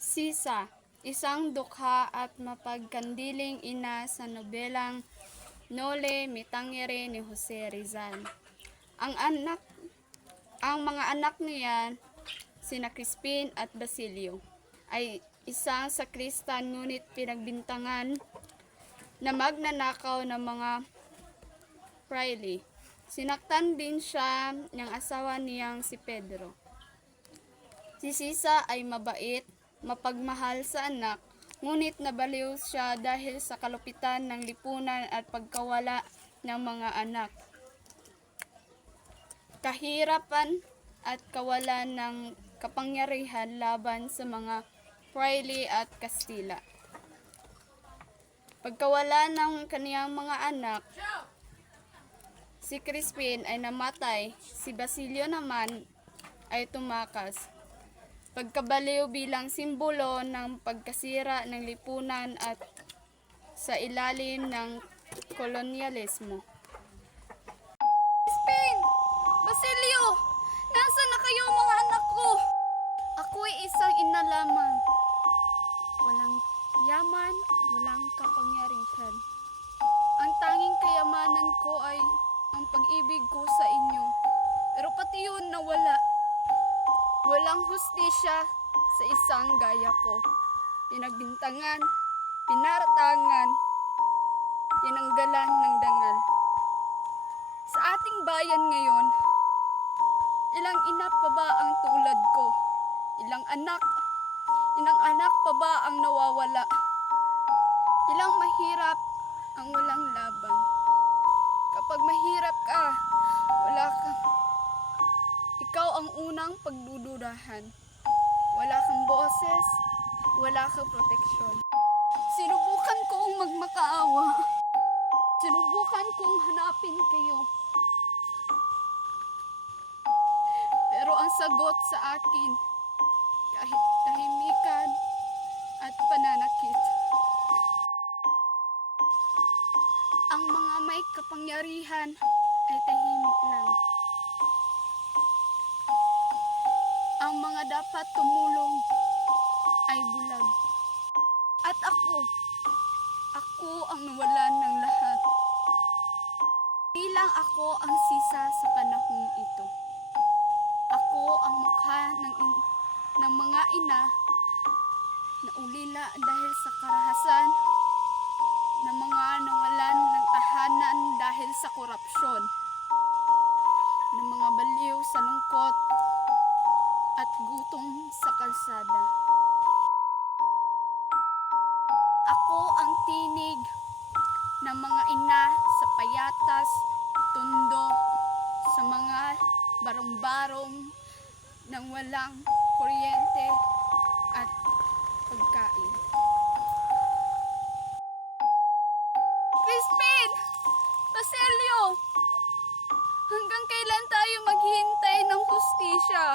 Sisa, isang dukha at mapagkandiling ina sa nobelang Noli Me Tangere ni Jose Rizal. Ang mga anak niya, sina Crispin at Basilio, ay isang sakristan ngunit pinagbintangan na magnanakaw ng mga fraile. Sinaktan din siya ng asawa niyang si Pedro. Si Sisa ay mabait, mapagmahal sa anak, ngunit nabaliw siya dahil sa kalupitan ng lipunan at pagkawala ng mga anak. Kahirapan at kawalan ng kapangyarihan laban sa mga fraile at Kastila. Pagkawala ng kaniyang mga anak, si Crispin ay namatay, si Basilio naman ay tumakas. Pagkabaliw bilang simbolo ng pagkasira ng lipunan at sa ilalim ng kolonyalismo. Crispin! Basilio! Nasaan na kayo mga anak ko? Ako'y isang ina lamang. Walang yaman, walang kapangyarihan. Ang tanging kayamanan ko ay ang pag-ibig ko sa inyo. Pero pati yun nawala. Walang hustisya sa isang gaya ko. Pinagbintangan, pinaratangan, tinanggalan ng dangal. Sa ating bayan ngayon, ilang ina pa ba ang tulad ko? Ilang anak pa ba ang nawawala? Ilang mahirap ang walang laban. Kapag mahirap ka, ikaw ang unang pagdududahan. Wala kang boses, wala kang proteksyon. Sinubukan kong magmakaawa. Sinubukan kong hanapin kayo. Pero ang sagot sa akin, kahit tahimikan at pananakit. Ang mga may kapangyarihan ay tahimik lang. Ang mga dapat tumulong ay bulag. At ako ang nawalan ng lahat. Bilang ako ang sisa sa panahong ito. Ako ang mukha ng mga ina na ulila dahil sa karahasan, ng mga nawalan ng tahanan dahil sa korupsyon, ng mga baliw sa lungkot at gutom sa kalsada. Ako ang tinig ng mga ina sa payatas, tundo, sa mga barong-barong nang walang kuryente at pagkain. Crispin! Basilio! Hanggang kailan tayo maghihintay ng hustisya?